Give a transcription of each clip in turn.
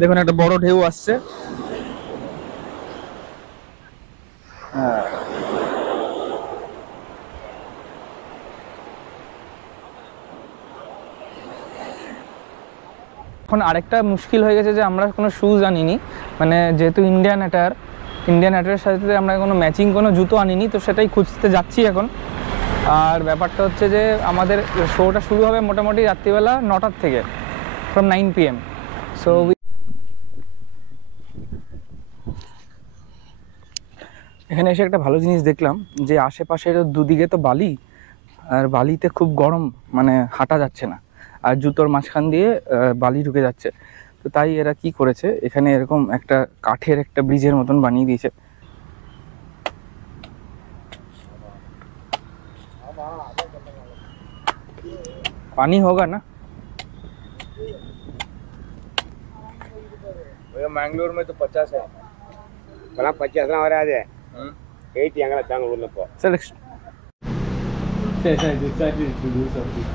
দেখুন একটা বড় ঢেউ আসছে। হ্যাঁ, এখন আরেকটা মুশকিল হয়ে গেছে যে আমরা কোনো শুজ আনিনি, মানে যেহেতু ইন্ডিয়ান অ্যাটারের সাথে আমরা কোনো ম্যাচিং কোনো জুতো আনিনি, তো সেটাই খুঁজতে যাচ্ছি এখন। আর ব্যাপারটা হচ্ছে যে আমাদের শোটা শুরু হবে মোটামুটি রাত্রিবেলা 9টার থেকে, ফ্রম 9 PM। সো এখানে এসে একটা ভালো জিনিস দেখলাম যে আশেপাশের দুদিকে তো বালি, আর বালিতে খুব গরম, মানে হাঁটা যাচ্ছে না, আর জুতোর মাঝখান দিয়ে বালি ঢুকে যাচ্ছে। তো তাই এরা কি করেছে, এখানে এরকম একটা কাঠের একটা ব্রিজের মতন বানিয়ে দিয়েছে। पानी होगा ना? मैंगलोर में तो 50 है। 50 ना हो रहा है। 80 अंगला बेंगलुरु में पो। Sir decided to do something.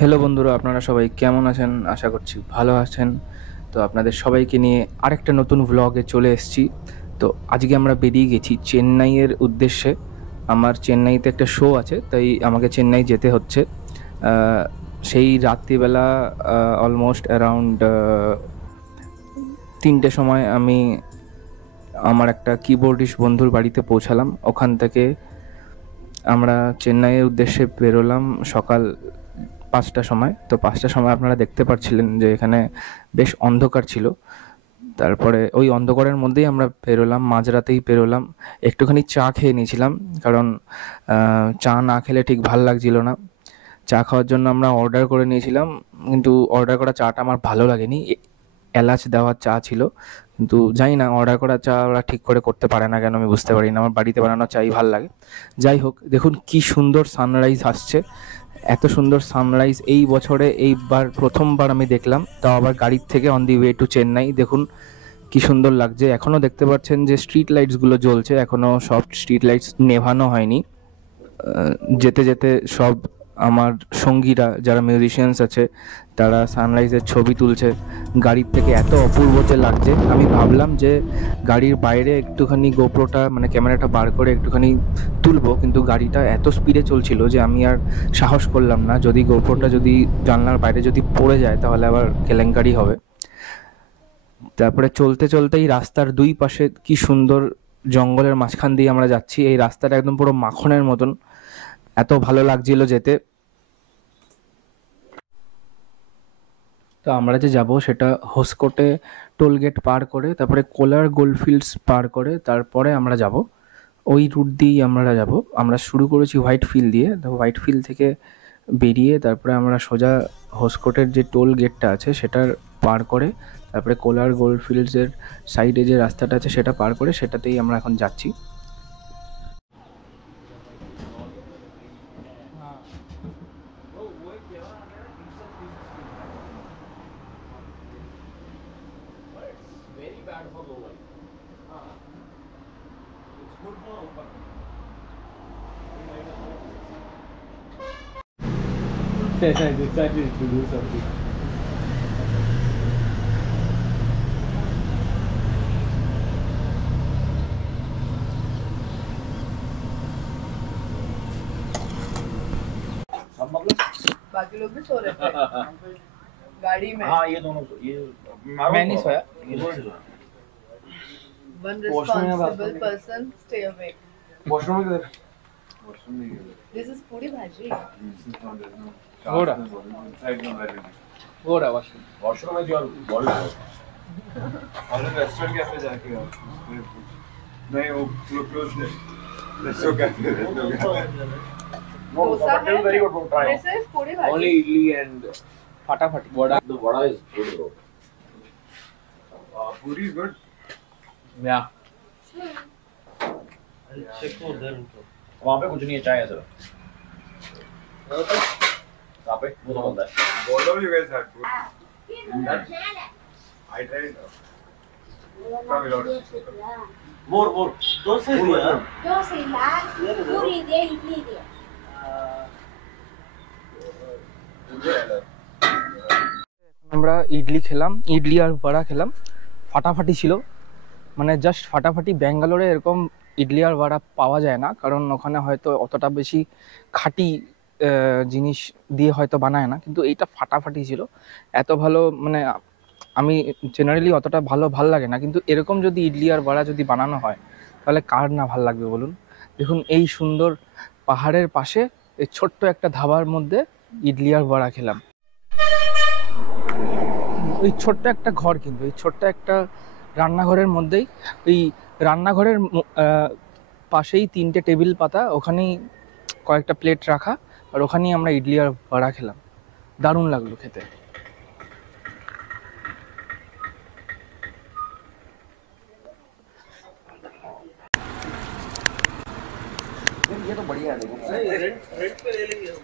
Hello বন্ধুরা, আপনারা সবাই কেমন আছেন? আশা করছি ভালো আছেন। তো আপনাদের সবাইকে নিয়ে আরেকটা নতুন ভ্লগে চলে এসেছি। তো আজকে আমরা বেরিয়ে গেছি চেন্নাইয়ের উদ্দেশ্যে। আমার চেন্নাইতে একটা শো আছে, তাই আমাকে চেন্নাই যেতে হচ্ছে। সেই রাত্রিবেলা অলমোস্ট অ্যারাউন্ড 3টে সময় আমি আমার একটা কিবোর্ডিস্ট বন্ধুর বাড়িতে পৌঁছালাম। ওখান থেকে আমরা চেন্নাইয়ের উদ্দেশ্যে বেরোলাম সকাল 5টার সময়। তো 5টার সময় আপনারা দেখতে পাচ্ছিলেন যে এখানে বেশ অন্ধকার ছিল। তারপরে ওই অন্ধকারের মধ্যেই আমরা বেরোলাম, মাঝরাতেই বেরোলাম। একটুখানি চা খেয়ে নিয়েছিলাম, কারণ চা না খেলে ঠিক ভাল লাগছিল না। চা খাওয়ার জন্য আমরা অর্ডার করে নিয়েছিলাম, কিন্তু অর্ডার করা চাটা আমার ভালো লাগেনি। এলাচ দেওয়া চা ছিল, কিন্তু জানি না অর্ডার করা চা ওরা ঠিক করে করতে পারে না কেন, আমি বুঝতে পারি না। আমার বাড়িতে বানানো চাই ভাল লাগে। যাই হোক, দেখুন কি সুন্দর সানরাইজ আসছে। এত সুন্দর সানরাইজ এই বছরে এইবার প্রথমবার আমি দেখলাম, তাও আবার গাড়ির থেকে, on the way to Chennai. দেখুন কি সুন্দর লাগছে। এখনও দেখতে পাচ্ছেন যে স্ট্রিট লাইটসগুলো জ্বলছে, এখনও সব স্ট্রিট লাইটস নেভানো হয়নি। যেতে যেতে সব আমার সঙ্গীরা যারা মিউজিশিয়ানস আছে তারা সানরাইজের ছবি তুলছে। গাড়ির থেকে এত অপূর্ব যে লাগছে, আমি ভাবলাম যে গাড়ির বাইরে একটুখানি গোপ্রোটা মানে ক্যামেরাটা বার করে একটুখানি তুলবো, কিন্তু গাড়িটা এত স্পিডে চলছিল যে আমি আর সাহস করলাম না। যদি গোপ্রোটা যদি জানলার বাইরে যদি পড়ে যায় তাহলে আবার কেলেঙ্কারি হবে। তারপরে চলতে চলতেই রাস্তার দুই পাশে কি সুন্দর জঙ্গলের মাঝখান দিয়ে আমরা যাচ্ছি। এই রাস্তাটা একদম পুরো মাখনের মতন, এত ভালো লাগছিল যেতে। তো আমরা যে যাব সেটা হোসকোটে টোলগেট পার করে, তারপরে কোলার গোল্ডফিল্ডস পার করে, তারপরে আমরা যাব ওই রুট দিয়েই আমরা যাব। আমরা শুরু করেছি হোয়াইট ফিল্ড দিয়ে। তো হোয়াইট ফিল্ড থেকে বেরিয়ে তারপরে আমরা সোজা হোসকোটের যে টোল গেটটা আছে সেটার পার করে, তারপরে কোলার গোল্ডফিল্ডসের সাইডে যে রাস্তাটা আছে সেটা পার করে, সেটাতেই আমরা এখন যাচ্ছি। I decided to do something. बाकी लोग भी सो रहे थे गाड़ी में। हाँ ये दोनों ये मैं नहीं सोया। One responsible person stay awake. Washroom किधर? This is puri bhaji. घोड़ा घोड़ा वॉशरूम में जो बॉडी हमने रेस्टोरेंट कैफे जाके नहीं वो क्लोज है रेस्टो कैफे Dosa है. very good try. This is puri bhaji. Only idli and फटाफट vada. The vada is good bro. पूरी is good. या वहाँ पे कुछ नहीं है, चाय है सर। कहाँ पे? वो तो बंद है। All of you guys had food. I tried More. Dosa diya. Dosa ಇಲ್ಲ ಪೂರಿ ಇದೆ ಇಡ್ಲಿ ಇದೆ আমরা ইডলি খেলাম, ইডলি আর বড়া খেলাম, ফাটাফাটি ছিল, মানে জাস্ট ফাটাফাটি। ব্যাঙ্গালোরে এরকম ইডলি আর বড়া পাওয়া যায় না, কারণ ওখানে হয়তো অতটা বেশি খাঁটি জিনিস দিয়ে হয়তো বানায় না, কিন্তু এইটা ফাটাফাটি ছিল, এত ভালো। মানে আমি জেনারেলি অতটা ভাল লাগে না, কিন্তু এরকম যদি ইডলি আর বড়া যদি বানানো হয় তাহলে কার না ভাল লাগবে বলুন। দেখুন এই সুন্দর পাহাড়ের পাশে এই ছোট্ট একটা ধাবার মধ্যে ইডলি আর বড়া খেলাম। ওই ছোট্ট একটা ঘর, কিন্তু এই ছোট্ট একটা রান্নাঘরের মধ্যেই, ওই রান্নাঘরের পাশেই 3টে টেবিল পাতা, ওখানেই কয়েকটা প্লেট রাখা, আর ওখানেই আমরা ইডলি আর বড়া খেলাম। দারুণ লাগলো খেতে।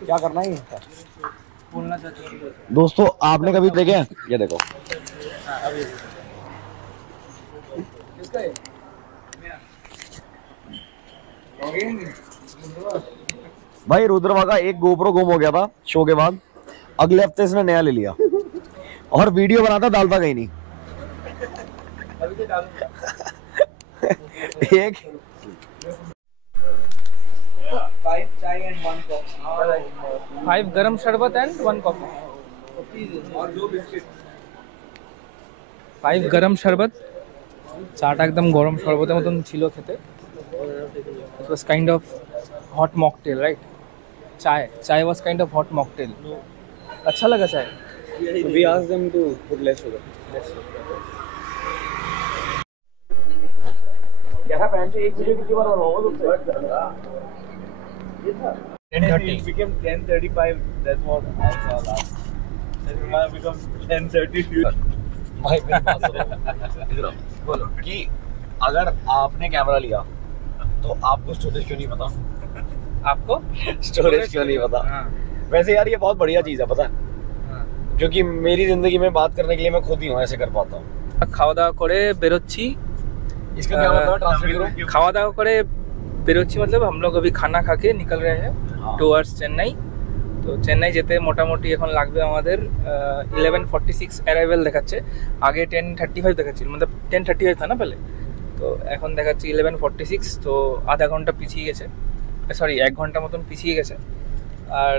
क्या करना है दोस्तों, आपने कभी देखे हैं? ये देखो भाई रुद्रमा का एक गोप्रो गुम हो गया था शो के बाद, अगले हफ्ते इसने नया ले लिया और वीडियो बनाता डालता कहीं नहीं। एक 5 गरम शरबत एंड 1 कॉफी। 5 गरम शरबत, চাটা একদম গরম শরবতের মতন ছিল খেতে। It was kind of hot mocktail, right? Chai was kind of hot mocktail. अच्छा लगा चाय? We asked them to put less sugar. कैसा पैंट एक वीडियो कितनी बार बनाओगे तुमसे? 10:30. It became 10:35. That's what I saw last. Then it might become 10:30. भाई मेरी बात सुनो, इधर आओ। बोलो कि अगर आपने कैमरा लिया तो आपको स्टोरेज क्यों नहीं पता? आपको स्टोरेज क्यों नहीं पता? हाँ। वैसे यार ये बहुत बढ़िया चीज़ है, पता है? क्योंकि मेरी जिंदगी में बात करने के लिए मैं खुद ही हूँ, ऐसे कर पाता हूँ। খাওয়া দাওয়া করে বেরোচ্ছি। इसका क्या मतलब है? ट्रांसलेट करो। खावा दावा करे बेरोচ্ছি मतलब हम लोग अभी खाना खा के निकल रहे हैं टुवर्ड्स चेन्नई। তো চেন্নাই যেতে মোটামুটি এখন লাগবে আমাদের 11:46 অ্যারাইভেল দেখাচ্ছে, আগে 10:35 দেখাচ্ছিল, মানে 10:35 था ना पहले, তো এখন দেখাচ্ছে 11:46, তো আধা ঘন্টা পিছিয়ে গেছে, সরি 1 ঘন্টা মতন পিছিয়ে গেছে। আর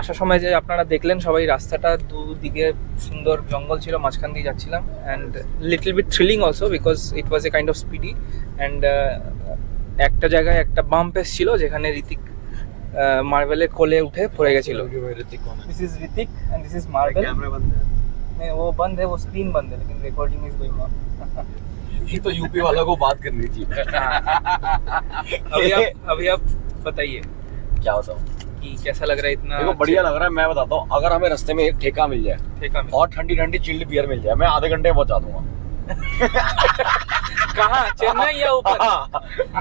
আসার সময় যে আপনারা দেখলেন সবাই, রাস্তাটা দুদিকে সুন্দর জঙ্গল ছিল, মাঝখান দিয়ে যাচ্ছিলাম, and little bit thrilling also because it was a kind of speedy. অ্যান্ড একটা জায়গায় একটা বাম্প এসেছিল যেখানে ঋতিক মার্বেলের কোলে উঠে পড়ে গেছিল। This is Hrithik and this is marble. Camera बंद है। नहीं वो बंद है, वो स्क्रीन बंद है, लेकिन रिकॉर्डिंग इज गोइंग ऑन। ये तो यूपी वाला को बात करनी थी। अभी आप बताइए क्या बताऊँ कि कैसा लग रहा है इतना? देखो बढ़िया लग रहा है, मैं बताता हूँ। अगर हमें रास्ते में एक ठेका मिल जाए ठेका में और ठंडी ठंडी चिल्ड बियर मिल जाए, मैं आधे घंटे में पहुंचा दूंगा। कहाँ, चेन्नई या ऊपर?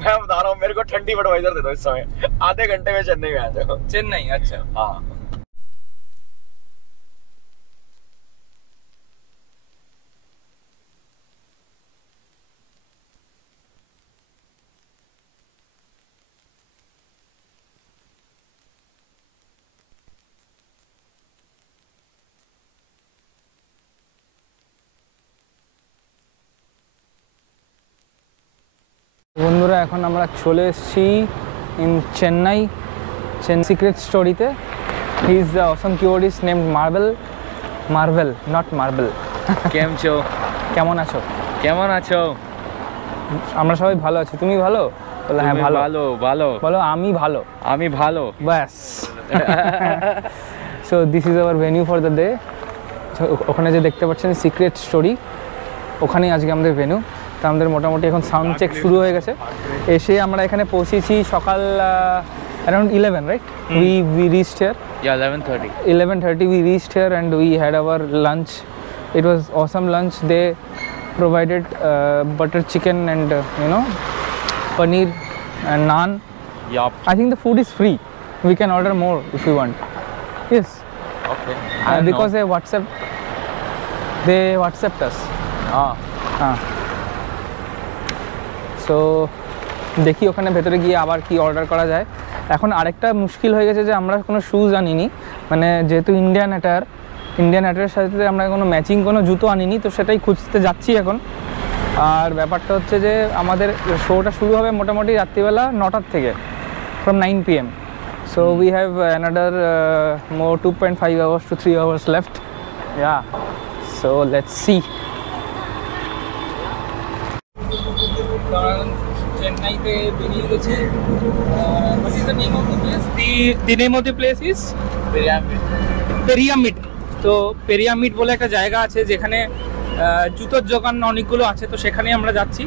मैं बता रहा हूँ, मेरे को ठंडी बडवाइजर दे दो इस समय, आधे घंटे में चेन्नई में आ जाओ। चेन्नई, अच्छा। हाँ বন্ধুরা এখন আমরা চলে এসেছি ইন চেন্নাই সিক্রেট স্টোরিতে। He is the awesome keyboardist named marble not marble. কেমন আছো? আমরা সবাই ভালো আছি। তুমি ভালো? বলে হ্যাঁ ভালো। বলো আমি ভালো। ব্যাস। So this is our venue for the day. ওখানে যে দেখতে পাচ্ছেন সিক্রেট স্টোরি, ওখানেই আজকে আমাদের ভেনিউ। তো আমাদের মোটামুটি এখন সাউন্ড চেক শুরু হয়ে গেছে। এসে আমরা এখানে পৌঁছেছি সকাল around 11, right? We reached here. Yeah, 11:30. 11:30 we reached here and we had our lunch. It was awesome lunch. They provided butter chicken and paneer and naan. Yup. I think the food is free. We can order more if we want. Yes. Okay. Because they WhatsApped us. হ্যাঁ, so দেখি ওখানে ভেতরে গিয়ে আবার কি order করা যায়। এখন আরেকটা মুশকিল হয়ে গেছে যে আমরা কোনো শ্যুজ আনিনি, মানে যেহেতু ইন্ডিয়ান অ্যাটারের সাথে আমরা কোনো ম্যাচিং কোনো জুতো আনিনি, তো সেটাই খুঁজতে যাচ্ছি এখন। আর ব্যাপারটা হচ্ছে যে আমাদের শোটা শুরু হবে মোটামুটি রাত্রিবেলা 9টার থেকে, from 9 PM. So we have another more 2.5 hours to 3 hours left. Yeah, so let's see. চেন্নাইতে বেরিয়ে গেছি। What is the name of the place? The name of the place is পেরিয়ামিড। তো পেরিয়ামিড বলে একটা জায়গা আছে যেখানে জুতোর দোকান অনেকগুলো আছে, তো সেখানে আমরা যাচ্ছি।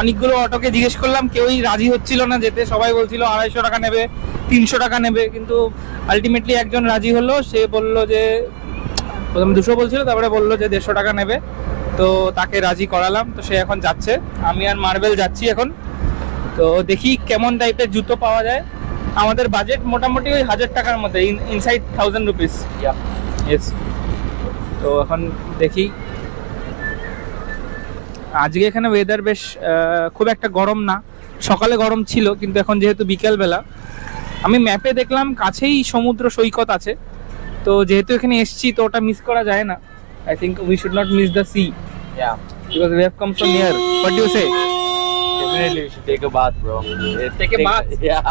অনেকগুলো অটোকে জিজ্ঞেস করলাম, কেউই রাজি হচ্ছিল না যেতে, সবাই বলছিল 250 টাকা নেবে, 300 টাকা নেবে, কিন্তু আলটিমেটলি একজন রাজি হলো। সে বলল যে প্রথমে 200 বলছিল, তারপরে বললো যে 150 টাকা নেবে, তো তাকে রাজি করালাম। তো সে এখন যাচ্ছে, আমি আর মার্বেল যাচ্ছি এখন। তো দেখি কেমন টাইপের জুতো পাওয়া যায়। আমাদের বাজেট মোটামুটি ওই 1000 টাকার মধ্যে, ইনসাইড 1000 রুপিস। ইয়েস, তো এখন দেখি। আজকে এখানে ওয়েদার বেশ খুব একটা গরম না, সকালে গরম ছিল, কিন্তু এখন যেহেতু বিকেলবেলা, আমি ম্যাপে দেখলাম কাছেই সমুদ্র সৈকত আছে, তো যেহেতু এখানে এসছি তো ওটা মিস করা যায় না। I think we should not miss the sea, because we have come so near. What do you say? Definitely we should take a bath, bro. Take a bath? Yeah.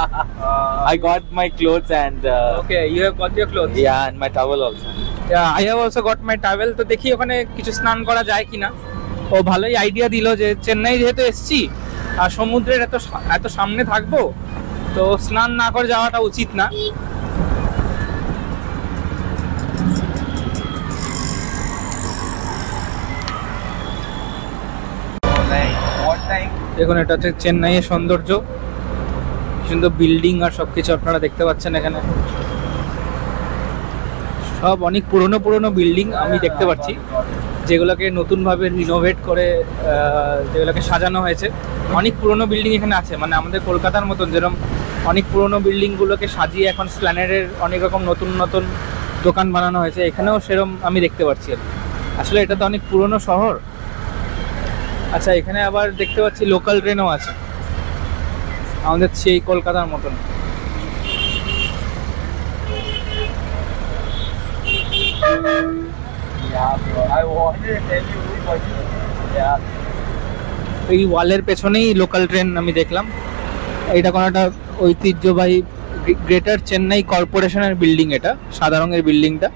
I got my clothes and Okay, you have got your clothes? yeah, and my towel also. Yeah, I have also got my towel. তো দেখি ওখানে কিছু স্নান করা যায় কিনা। ও ভালোই idea দিল যে চেন্নাই যেহেতু এসছি আর সমুদ্রের এত সামনে থাকবো, তো স্নান না করে যাওয়াটা উচিত না। What time? দেখুন, এটা হচ্ছে চেন্নাইয়ের সৌন্দর্য, সুন্দর বিল্ডিং আর সবকিছু আপনারা দেখতে পাচ্ছেন এখানে। সব অনেক পুরনো বিল্ডিং আমি দেখতে পাচ্ছি, যেগুলোকে নতুনভাবে রিনোভেট করে যেগুলোকে সাজানো হয়েছে। অনেক পুরনো বিল্ডিং এখানে আছে, মানে আমাদের কলকাতার মতন যেরকম অনেক পুরনো বিল্ডিংগুলোকে সাজিয়ে এখন স্প্ল্যানেডের অনেক রকম নতুন দোকান বানানো হয়েছে, এখানেও সেরকম আমি দেখতে পাচ্ছি। আসলে এটা তো অনেক পুরনো শহর। আচ্ছা, এখানে আবার দেখতে পাচ্ছি লোকাল ট্রেনও আছে, আমাদের সেই কলকাতার মতন। Yeah, bro. I wanted to tell you, but yeah. এই ওয়ালের পেছনেই লোকাল ট্রেন আমি দেখলাম। এটা কোনো একটা ঐতিহ্যবাহী গ্রেটার চেন্নাই কর্পোরেশনের বিল্ডিং, এটা সাদা রঙের বিল্ডিংটা।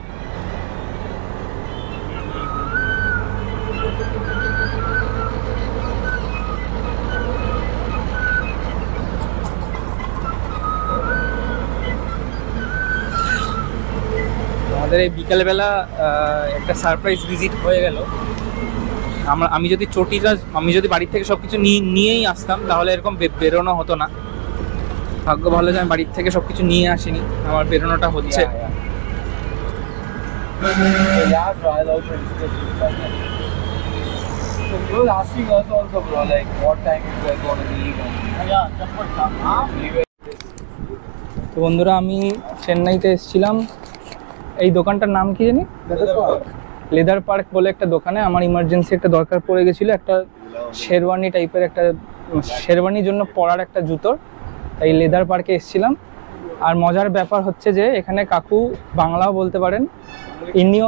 আমাদের এই বিকালবেলা একটা সারপ্রাইজ ভিজিট হয়ে গেল। আমি যদি বাড়ির থেকে সবকিছু নিয়েই আসতাম তাহলে এরকম বেরোনো হতো না। ভাগ্য ভালো যে আমি বাড়ির থেকে সবকিছু নিয়ে আসিনি, আমার বেরোনোটা হচ্ছে। Yeah, bro. I'll also discuss with someone. So he was asking us also, bro, like what time you guys want to leave? Yeah, তো বন্ধুরা, আমি চেন্নাইতে এসেছিলাম, এই দোকানটার নাম কি জানি, লেদার পার্ক বলে একটা দোকানে। আমার ইমার্জেন্সি একটা দরকার পড়ে গেছিলো, একটা শেরওয়ানি টাইপের, একটা শেরওয়ানির জন্য পরার একটা জুতোর, তাই লেদার পার্কে এসেছিলাম। আর মজার ব্যাপার হচ্ছে যে এখানে কাকু বাংলাও বলতে পারেন, ইনিও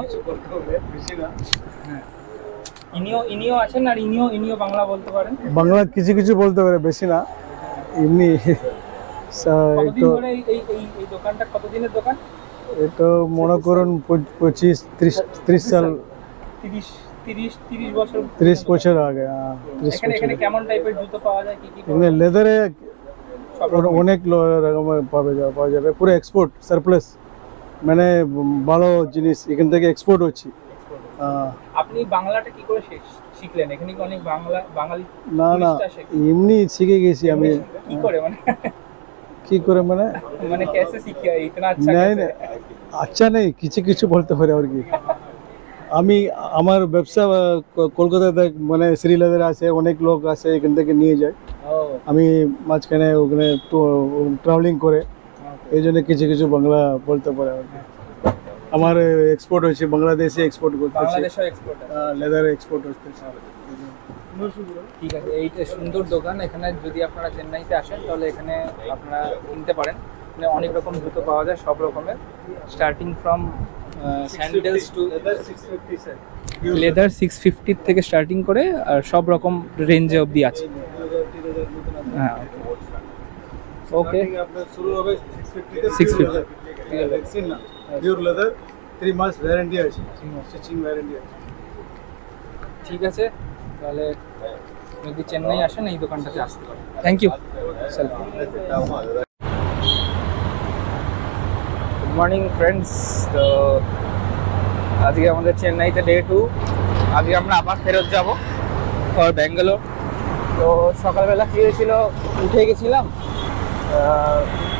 আছেন, আর ইনিও বাংলা বলতে পারেন। বাংলা কিছু বলতে পারে, বেশি না, এমনি। কতদিন ধরে এই দোকানটা, কতদিনের দোকান? এটা মনে করুন 25-30 সাল, 30 বছর, 30 বছর আগে। এখানে কেমন টাইপের জুতো পাওয়া যায়, কি এখানে লেদারে অনেক রকমের পাওয়া যাবে, পুরো এক্সপোর্ট সারপ্লাস, মানে ভালো জিনিস এখান থেকে এক্সপোর্ট হচ্ছে। আপনি বাংলাটা কি করে শিখলেন? এখানে কি অনেক বাঙালি? না, এমনি শিখে গেছি আমি। কি করে মানে कैसे सीखे इतना अच्छा? नहीं, अच्छा नहीं, কিছু বলতে পারে আর কি। আমি আমার ব্যবসা কলকাতাতে, মানে শ্রীলেদারে আছে, অনেক লোক আছে, এখান থেকে নিয়ে যায়। আমি মাঝখানে ওখানে ট্রাভেলিং করে, এই জন্য কিছু বাংলা বলতে পারে আর কি। আমার এক্সপোর্ট হয়েছে, বাংলাদেশে এক্সপোর্ট করতেছে, বাংলাদেশের এক্সপোর্টার। লেদার এক্সপোর্ট হচ্ছে। ঠিক আছে, এইটা সুন্দর দোকান। এখানে যদি আপনারা চেন্নাইতে আসেন তাহলে এখানে আপনারা কিনতে পারেন। এখানে অনেক রকম জুতো পাওয়া যায়, সব রকমের, starting from sandals to leather 650 থেকে স্টার্টিং করে আর সব রকম রেঞ্জে অবধি আছে। হ্যাঁ, ওকে, আপনার শুরু হবে 650 650 দেখছেন না, পিওর লেদার, 3 মাস ওয়ারেন্টি আছে, স্টিচিং ওয়ারেন্টি আছে। ঠিক আছে, তাহলে যদি চেন্নাই আসেন এই দোকানটাতে আসতে পারেন। Thank you. Good morning friends. তো আজকে আমাদের চেন্নাইতে ডে 2। আজকে আমরা আবার ফেরত যাব ফর ব্যাঙ্গালোর। তো সকালবেলা কী হয়েছিল, উঠে গেছিলাম,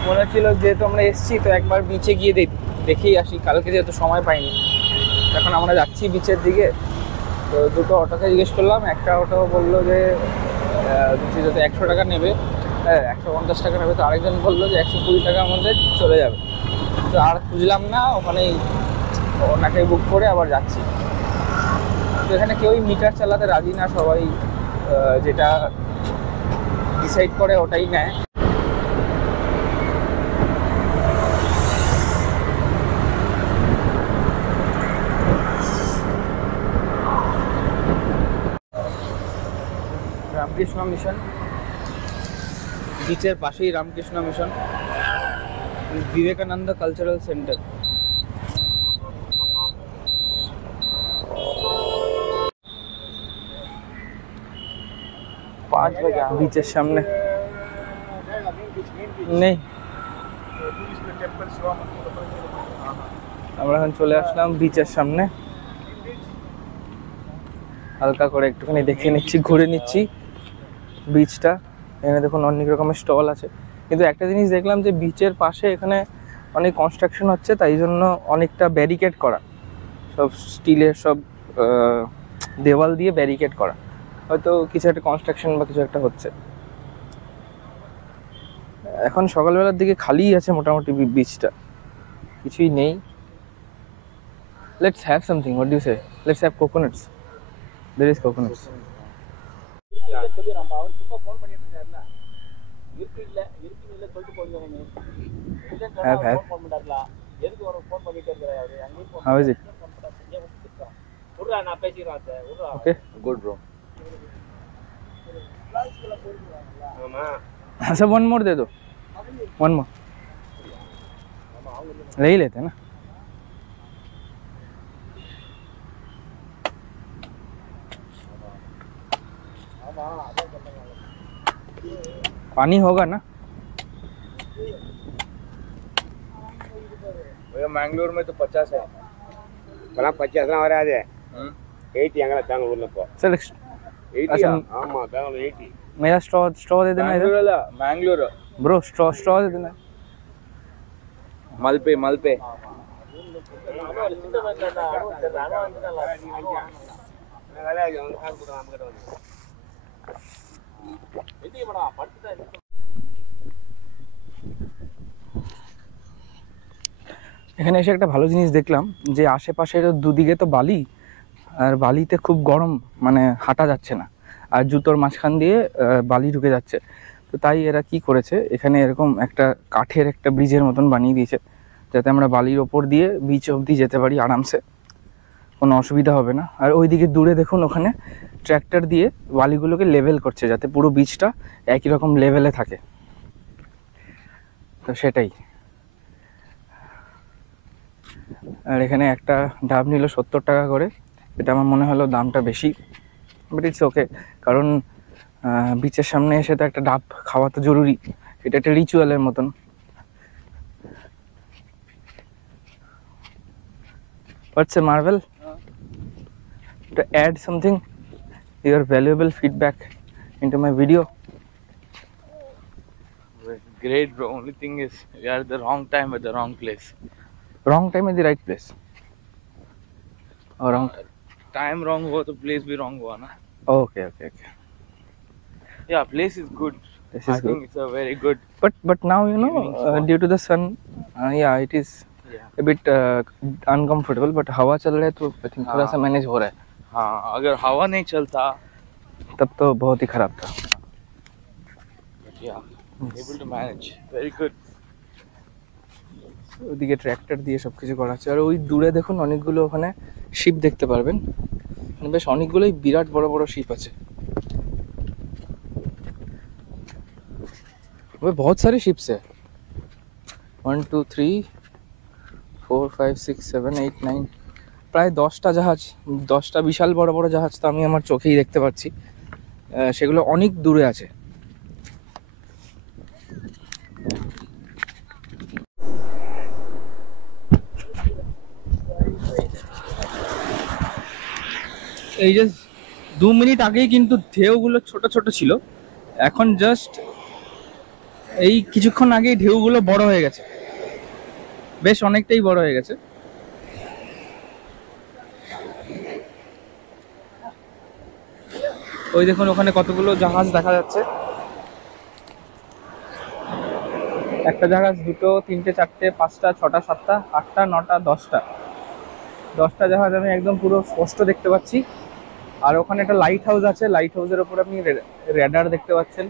মনে হচ্ছিল যেহেতু আমরা এসছি তো একবার বিচে গিয়ে দেখেই আসি, কালকে যেহেতু সময় পাইনি। এখন আমরা যাচ্ছি বিচের দিকে। তো দুটো অটোকে জিজ্ঞেস করলাম, একটা অটো বললো যে যদি 100 টাকা নেবে, 150 টাকা নেবে। তো আরেকজন বললো যে 120 টাকার মধ্যে চলে যাবে। তো আর খুঁজলাম না, ওখানেই ওনাকে বুক করে আবার যাচ্ছি। তো এখানে কেউই মিটার চালাতে রাজি না, সবাই যেটা ডিসাইড করে ওটাই নেয়। রামকৃষ্ণ মিশন, বিচের পাশেই Ramakrishna mission, Vivekananda cultural centre. বিচের সামনে নেই, আমরা এখন চলে আসলাম বিচের সামনে। হালকা করে একটুখানি দেখে নিচ্ছি, ঘুরে নিচ্ছি বিচটা। এখানে দেখুন অনেক রকমের স্টল আছে, কিন্তু একটা জিনিস দেখলাম যে বিচের পাশে এখানে অনেক কনস্ট্রাকশন হচ্ছে, তাই জন্য অনেকটা ব্যারিকেড করা, সব স্টিলের সব দেওয়াল দিয়ে ব্যারিকেড করা। হয়তো কিছু একটা কনস্ট্রাকশন বা কিছু একটা হচ্ছে। এখন সকালবেলার দিকে খালিই আছে মোটামুটি বিচটা, কিছুই নেই। Let's have something, what do you say? Let's have coconuts. There is coconuts. Have. How is it? Okay. Good bro. अच्छा, one more दे दो, one more ले ही लेते हैं ना। पानी होगा ना? भैया मैंगलोर में तो 50 है, भला 50 ना हो रहा है। 80 अंगला बेंगलुरु में को सर 80 ஆமா बेंगलुरु 80। मेरा स्ट्रॉ दे देना इधर मैंगलोर ब्रो, स्ट्रॉ दे देना। मलपे এখানে এসে একটা ভালো জিনিস দেখলাম যে আশেপাশের দুদিকে তো বালি, আর বালিতে খুব গরম, মানে হাঁটা যাচ্ছে না, আর জুতোর মাঝখান দিয়ে বালি ঢুকে যাচ্ছে। তো তাই এরা কি করেছে, এখানে এরকম একটা কাঠের একটা ব্রিজের মতন বানিয়ে দিয়েছে, যাতে আমরা বালির ওপর দিয়ে বিচ অবধি যেতে পারি আরামসে, কোনো অসুবিধা হবে না। আর ওইদিকে দূরে দেখুন, ওখানে ট্র্যাক্টর দিয়ে বালিগুলোকে লেভেল করছে, যাতে পুরো বিচটা একই রকম লেভেলে থাকে। তো সেটাই। আর এখানে একটা ডাব নিল 70 টাকা করে, এটা আমার মনে হলো দামটা বেশি, বাট ইটস ওকে, কারণ বিচের সামনে এসে তো একটা ডাব খাওয়া তো জরুরি, এটা একটা রিচুয়ালের মতন। What's a marvel? To add something, your valuable feedback into my video. Great bro, only thing is you are at the wrong time at the wrong place. Wrong time at the right place. Or wrong Time wrong ho to place bhi wrong hua na. Okay. Yeah, place is good. This I is good. think it's a very good. But now, you know, Evening spot. due to the sun, yeah, it is Yeah. Bit uncomfortable, but हवा चल रहा है तो I think थोड़ा सा manage हो रहा है। हाँ, अगर हवा नहीं चलता तब तो बहुत ही खराब था। able to manage, very good. ওদিকে ট্র্যাক্টর দিয়ে সব কিছু করা হচ্ছে। আর ওই দূরে দেখুন অনেকগুলো ওখানে শিপ দেখতে পারবেন, মানে বেশ অনেকগুলোই বিরাট বড় বড় শিপ আছে। ওই बहुत सारे शिप्स है, 1 2 3 4 5 6 7 8 9, প্রায় 10টা জাহাজ, 10টা বিশাল বড় বড় জাহাজ তো আমি আমার চোখেই দেখতে পাচ্ছি। সেগুলো অনেক দূরে আছে। এই যে 2 মিনিট আগেই কিন্তু ঢেউগুলো ছোট ছোট ছিল, এখন জাস্ট এই কিছুক্ষণ আগেই ঢেউগুলো বড় হয়ে গেছে, বেশ অনেকটাই বড় হয়ে গেছে। ওই দেখুন ওখানে কতগুলো জাহাজ দেখা যাচ্ছে, একটা জাহাজ, দুটো, তিনটে, চারটে, পাঁচটা, ছটা, সাতটা, আটটা, নটা, 10টা জাহাজ আমি একদম পুরো স্পষ্ট দেখতে পাচ্ছি। আর ওখানে একটা লাইট হাউস আছে, লাইট হাউসের উপর আপনি রেডার দেখতে পাচ্ছেন।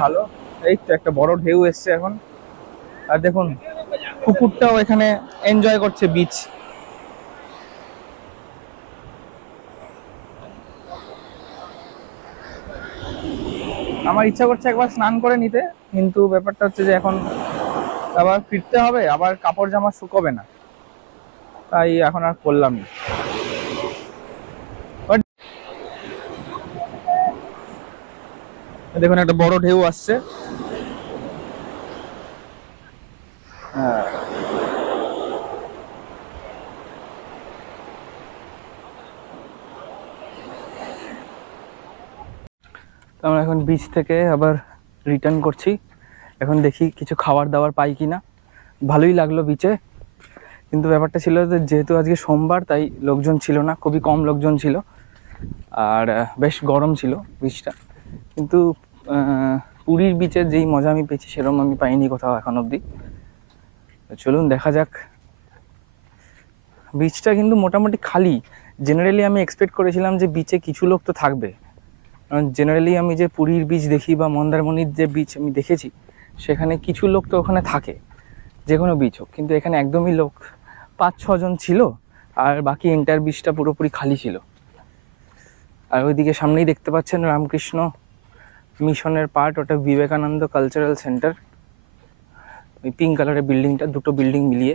ভালো, এই তো একটা বড় ঢেউ এসছে এখন। আর দেখুন কুকুরটাও এখানে এনজয় করছে বিচ। আমার ইচ্ছা করছে একবার স্নান করে নিতে, কিন্তু ব্যাপারটা হচ্ছে যে এখন আবার ফিরতে হবে, আবার কাপড় জামা শুকোবে না, তাই এখন আর করলাম না। দেখুন একটা বড় ঢেউ আসছে। আমরা এখন বিচ থেকে আবার রিটার্ন করছি। এখন দেখি কিছু খাবার দাবার পাই কিনা। ভালোই লাগলো বিচে, কিন্তু ব্যাপারটা ছিল যে যেহেতু আজকে সোমবার তাই লোকজন ছিল না, খুবই কম লোকজন ছিল, আর বেশ গরম ছিল বিচটা। কিন্তু পুরীর বিচের যেই মজা আমি পেয়েছি সেরকম আমি পাইনি কোথাও এখন অবধি। চলুন দেখা যাক। বিচটা কিন্তু মোটামুটি খালি। জেনারেলি আমি এক্সপেক্ট করেছিলাম যে বিচে কিছু লোক তো থাকবে, কারণ জেনারেলি আমি যে পুরীর বিচ দেখি বা মন্দারমণির যে বিচ আমি দেখেছি সেখানে কিছু লোক তো ওখানে থাকে, যে কোনো বিচ হোক, কিন্তু এখানে একদমই লোক 5-6 জন ছিল, আর বাকি এন্টার বিচটা পুরোপুরি খালি ছিল। আর ওইদিকে সামনেই দেখতে পাচ্ছেন রামকৃষ্ণ মিশনের পার্ট, ওটা বিবেকানন্দ কালচারাল সেন্টার, ওই পিঙ্ক কালারের বিল্ডিংটা, দুটো বিল্ডিং মিলিয়ে।